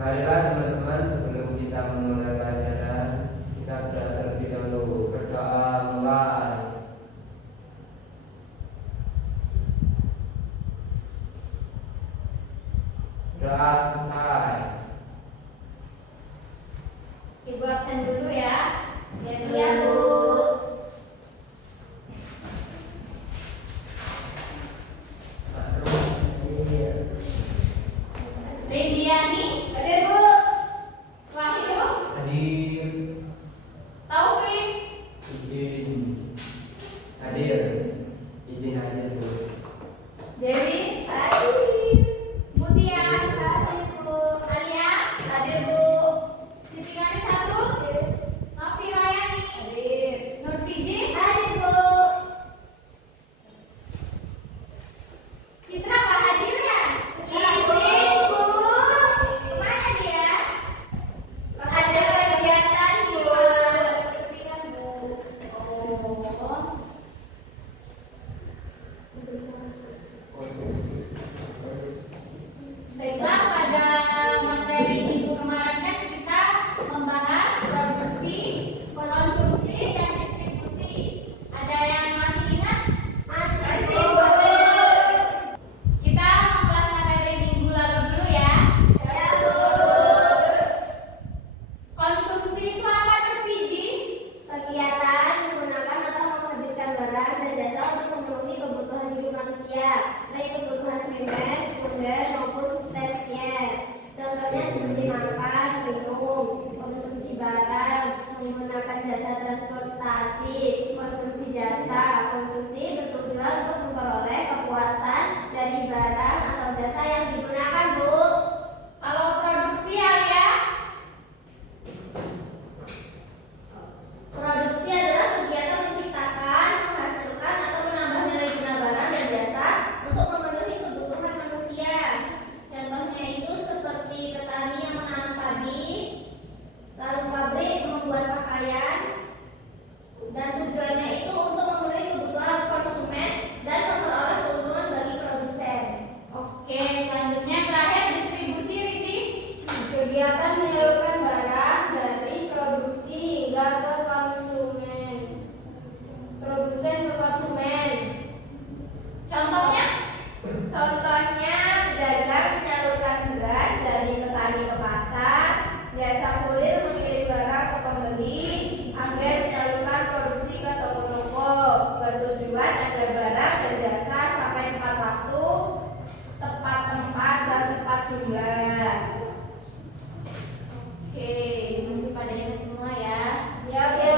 Marilah teman-teman, sebelum kita memulai pelajaran, kita terlebih dahulu berdoa mulai. Doa selesai. Ibu absen dulu ya. Iya, Bu. Lindiani, Hadir, Bu. Wahyu, Hadir. Taufik, Izin hadir. Izin hadir, Bu. Dewi, Hadir. Mutia, Hadir, Bu. Alia, Hadir, Bu. Siti Satu, Novi Rayani, Nur Fiji, Hadir, Bu. Citra nggak hadir ya? Izin, Bu. Kemana dia? Ada kegiatan, Bu. Kepikiran, Bu. Oh. Baiklah, pada materi minggu kemarin kan kita membahas produksi, konsumsi, dan distribusi. Ada yang masih ingat? Masih, Bu. Kita membahas materi minggu lalu dulu ya. Ya, Bu. Konsumsi itu apa tuh, Piji? Kegiatan menggunakan atau menghabiskan barang dan jasa untuk memenuhi kebutuhan hidup manusia, baik kebutuhan primer, sekunder maupun tersier. Contohnya seperti makan, minum, konsumsi barang, menggunakan jasa transportasi, konsumsi jasa, konsumsi bertujuan untuk memperoleh kepuasan dari barang atau jasa yang digunakan, Bu. Kalau produksi Alia, Produksi adalah kegiatan menciptakan, menghasilkan, atau menambah nilai guna barang dan jasa untuk memenuhi kebutuhan manusia. Contohnya itu seperti petani yang menanam padi, lalu pabrik membuat pakaian, dan tujuannya itu untuk memenuhi kebutuhan konsumen dan memperoleh keuntungan bagi produsen. oke. Selanjutnya terakhir distribusi, Riti. Kegiatan menyalurkan barang dari produksi hingga ke konsumen. Produsen ke konsumen. Contohnya? Contohnya pedagang menyalurkan beras dari petani ke pasar, jasa kurir mengirim barang ke pembeli, agen menyalurkan produksi ke toko-toko, bertujuan agar barang dan jasa sampai tepat waktu, tepat tempat, dan tepat jumlah. Oke, masih pada ingat semua ya. Ya, Bu.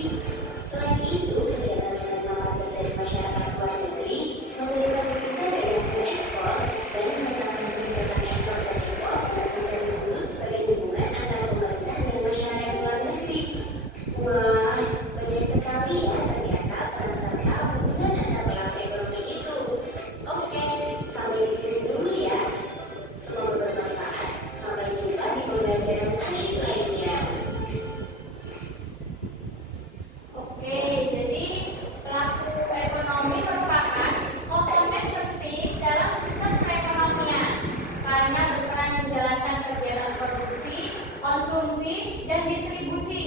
Selain itu, kegiatan menerima pajak dari masyarakat luar negeri memberikan devisa dari hasil ekspor dan menetapkan kegiatan ekspor dan impor yang bisa disebut sebagai hubungan antara pemerintah dan masyarakat luar negeri. Wah, banyak sekali ya ternyata peran serta hubungan antar pelaku ekonomi itu. Oke, sampai di sini dulu ya. Semoga bermanfaat. Sampai jumpa di pembelajaran asyik lainnya. Oke, jadi pelaku ekonomi merupakan komponen penting dalam sistem perekonomian karena berperan menjalankan kegiatan produksi, konsumsi, dan distribusi.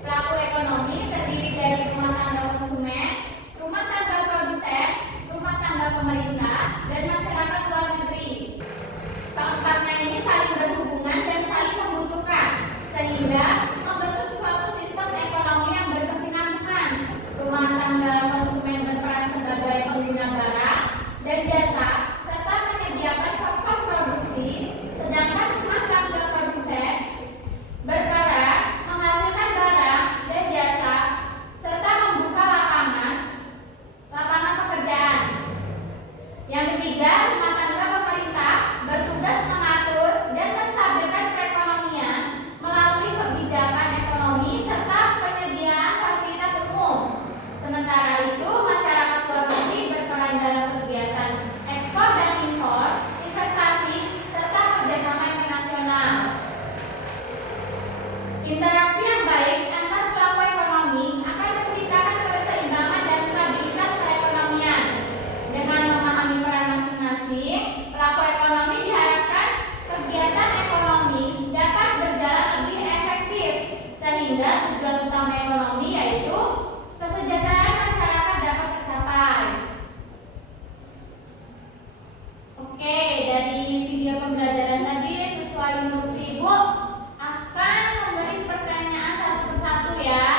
Pelaku ekonomi terdiri dari rumah tangga konsumen, rumah tangga produsen, rumah tangga pemerintah, dan masyarakat luar negeri. Keempatnya ini saling berhubungan dan saling membutuhkan, sehingga membentuk suatu sistem ekonomi yang berkesinambungan. Rumah tangga konsumen berperan sebagai pengguna barang dan jasa serta menyediakan pokok produksi, sedangkan rumah tangga produsen berperan menghasilkan barang dan jasa serta membuka lapangan pekerjaan. Yang ketiga, rumah tangga pemerintah bertugas mengatur dan menstabilkan perekonomian melalui kebijakan ekonomi serta penyediaan fasilitas umum. Sementara itu, masyarakat luar negeri berperan dalam kegiatan ekspor dan impor, investasi, serta kerjasama internasional. Interaksi yang baik antar pelaku ekonomi akan menciptakan keseimbangan dan stabilitas perekonomian. Dengan memahami peran masing-masing, pelaku ekonomi diharapkan kegiatan ekonomi dapat berjalan lebih efektif, sehingga tujuan utama ekonomi yaitu kesejahteraan masyarakat dapat tercapai. Oke, dari video pembelajaran tadi sesuai instruksi Ibu akan memberi pertanyaan satu persatu ya.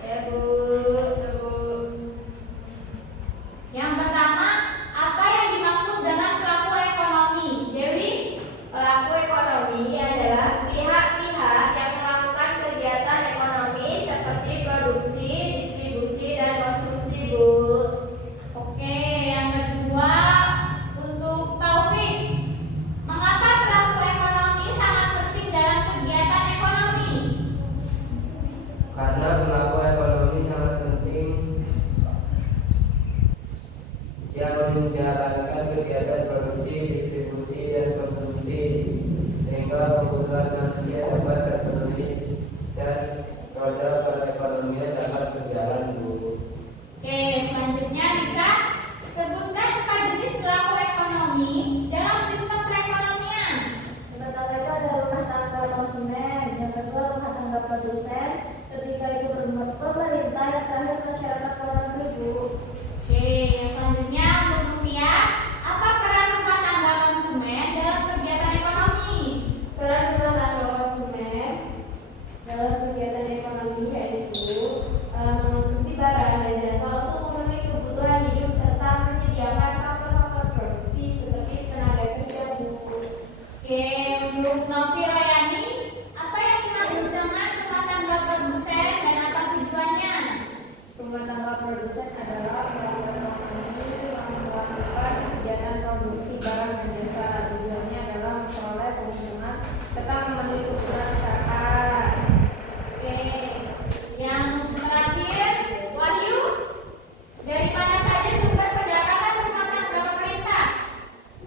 Ya Bu. Yang pertama, apa yang dimaksud dengan pelaku ekonomi? Dewi? Pelaku ekonomi adalah pihak-pihak yang melakukan kegiatan ekonomi seperti produksi, distribusi, dan konsumsi Bu. Oke, yang kedua untuk Taufik. Mengapa pelaku ekonomi sangat penting dalam kegiatan ekonomi? Karena pelaku ekonomi sangat penting yang menjalankan kegiatan produksi, distribusi, dan konsumsi sehingga kebutuhan manusia dapat terpenuhi dan roda perekonomian dapat berjalan dulu. Oke, selanjutnya Lisa, sebutkan 4 jenis pelaku ekonomi dalam sistem perekonomian. Yang pertama itu ada rumah tangga konsumen, yang kedua rumah tangga produsen, ketiga itu pemerintah, yang terakhir masyarakat luar negeri Bu. Oke, yang selanjutnya untuk Mutia, apa peran rumah tangga konsumen dalam kegiatan ekonomi? Peran rumah tangga konsumen dalam kegiatan ekonomi yaitu mengonsumsi barang dan jasa untuk memenuhi kebutuhan hidup serta menyediakan faktor-faktor produksi seperti tenaga kerja Bu. Oke, untuk Novi Rayani, apa yang dimaksud dengan rumah tangga produsen dan apa tujuannya? Rumah tangga produsen adalah pelaku ekonomi yang melakukan kegiatan produksi barang dan jasa. Tujuannya adalah memperoleh keuntungan serta memenuhi kebutuhan masyarakat. Oke, yang terakhir Wahyu, dari mana saja sumber pendapatan rumah tangga pemerintah?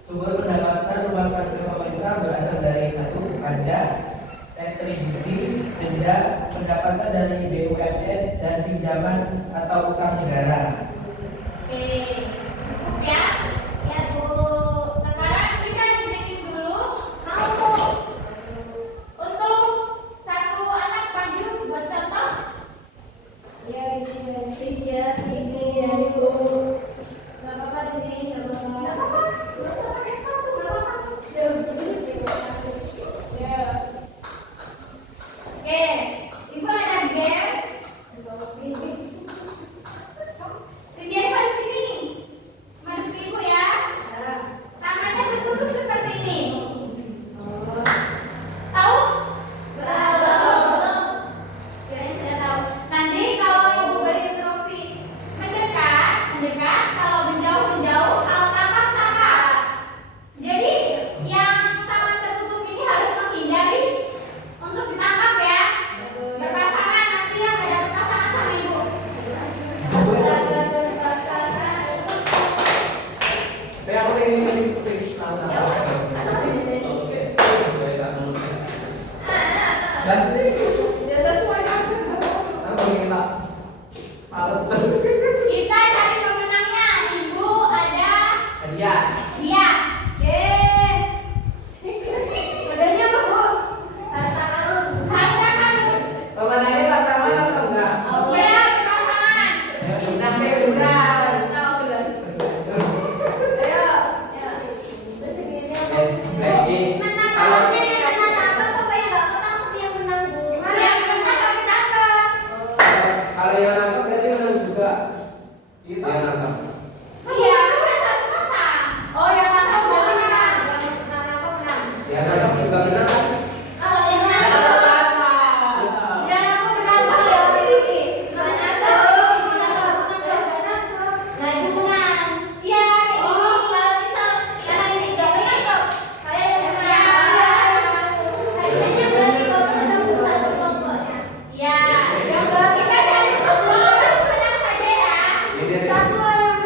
Sumber pendapatan rumah tangga pemerintah berasal dari satu pajak, retribusi, denda, pendapatan dari BUMN dan pinjaman atau utang negara. Oke, cukup ya. Ya Bu. Sekarang kita sedikit dulu. Mau. Untuk satu anak maju buat contoh. Ya ini ya ini ya Bu. Nggak apa-apa ini nggak apa-apa. Nggak apa-apa. Nggak usah pakai sepatu nggak apa-apa. Ya begini. Ya. Oke, Ibu ada games. Kegiatan di sini. Males. Kita cari pemenangnya. Ibu ada Hadiah. dia. Yeay. Modelnya apa, Bu? Tanda karun. Harga kan? Pemenangnya pasangan atau enggak? Oke, pasangan. Ya undang deh, undang. Ayo. Terus ini Lagi. menang Kalau aja yang menang tangkap apa yang nggak ketangkep yang menang, Bu? Yang menang kami tangkap. kalau yang nangkep berarti menang juga. Itu yang nangkep. Iya, kan satu pasang. Oh, yang tangkap menang. Yang tangkap menang. Yang nangkep juga menang. Kalau yang nangkep yang aku menang tuh yang ini. Nggak nangkep, ibu nangkep, nggak nangkep. Nah, itu menang. Iya, kayak Oh, gini. kalau misal yang ini nggak nangkep, saya yang menang. Akhirnya berarti Bapak menang satu kelompoknya. Iya. Yang enggak kita cari dulu menang saja ya. Ini Satu yang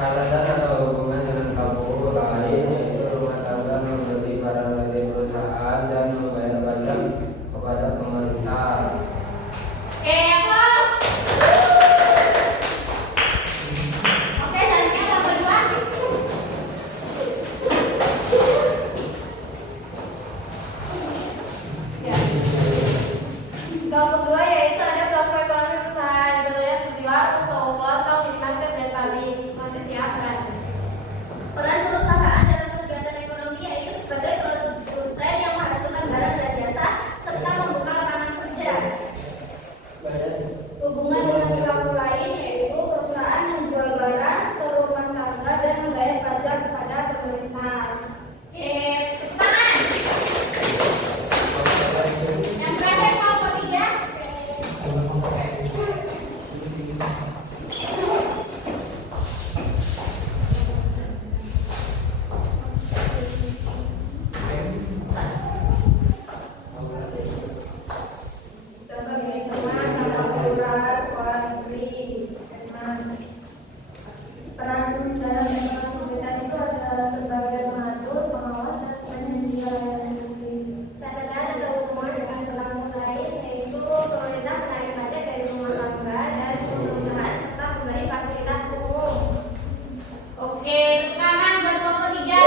Catatan atau hubungan dengan kamu lain yaitu rumah tangga membeli barang dari perusahaan dan membayar pajak kepada pemerintah. Oke, bos. Oke, selanjutnya nomor 2. Ya. Kelompok 2 yaitu ada pelaku ekonomi perusahaan contohnya seperti warung, toko kelontong, minimarket, dan pabrik. Selanjutnya peran. Peran perusahaan dalam kegiatan ekonomi yaitu sebagai produsen yang menghasilkan barang dan jasa serta membuka lapangan kerja. Hubungan dengan pelaku lain yaitu perusahaan menjual barang ke rumah tangga dan membayar pajak kepada pemerintah. Oke, cepat. Yang terakhir kelompok 3. Contoh ini teman, anak sekolah, sekolah negeri, Kesmas. Peran dalam ekonomi komunitas itu adalah sebagai pengatur, pengawas, dan penyedia layanan publik. Catatan atau hubungan dengan pelaku lain yaitu pemerintah menarik pajak dari rumah tangga dan perusahaan serta memberi fasilitas umum. Oke, tepuk tangan buat kelompok 3.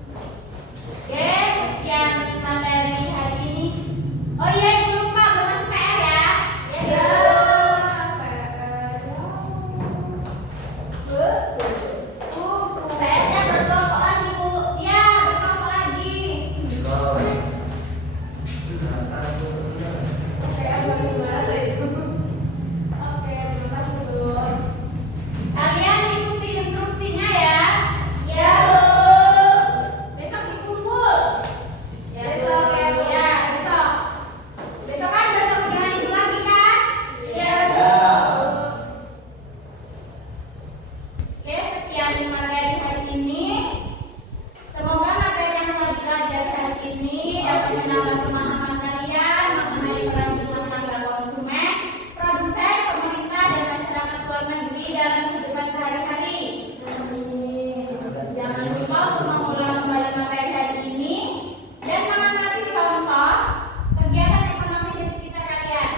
Oke, sekian materi hari ini. Oh iya, ibu lupa belum ngasih PR ya. Ya. PR-nya berkelompok lagi, Bu. Iya, berkelompok lagi. Oke, aduh, gimana tuh itu? Oke, terima kasih, Bu. Kalian ikuti instruksinya ya. Ya, Bu. Besok dikumpul. Ya, Besok Bu. ya, Bu, ya, besok. Besok kan bertemu dengan ibu lagi kan? Iya, Oke, sekian materi hari ini. Semoga materi yang telah dipelajari hari ini dapat menambah pemahaman kalian mengenai peran rumah tangga konsumen, produsen, pemerintah, dan masyarakat luar negeri dalam kehidupan sehari-hari. Jangan lupa untuk mengulang kembali materi hari ini dan menanggapi contoh kegiatan ekonomi di sekitar kalian.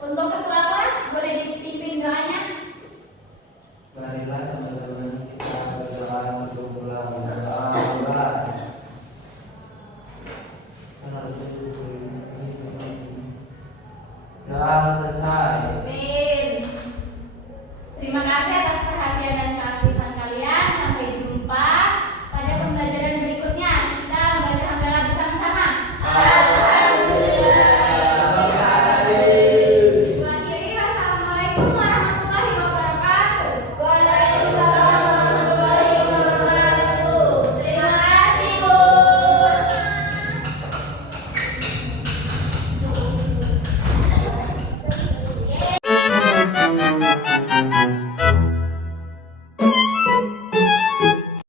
Untuk ketua kelas boleh dipimpin doanya. Marilah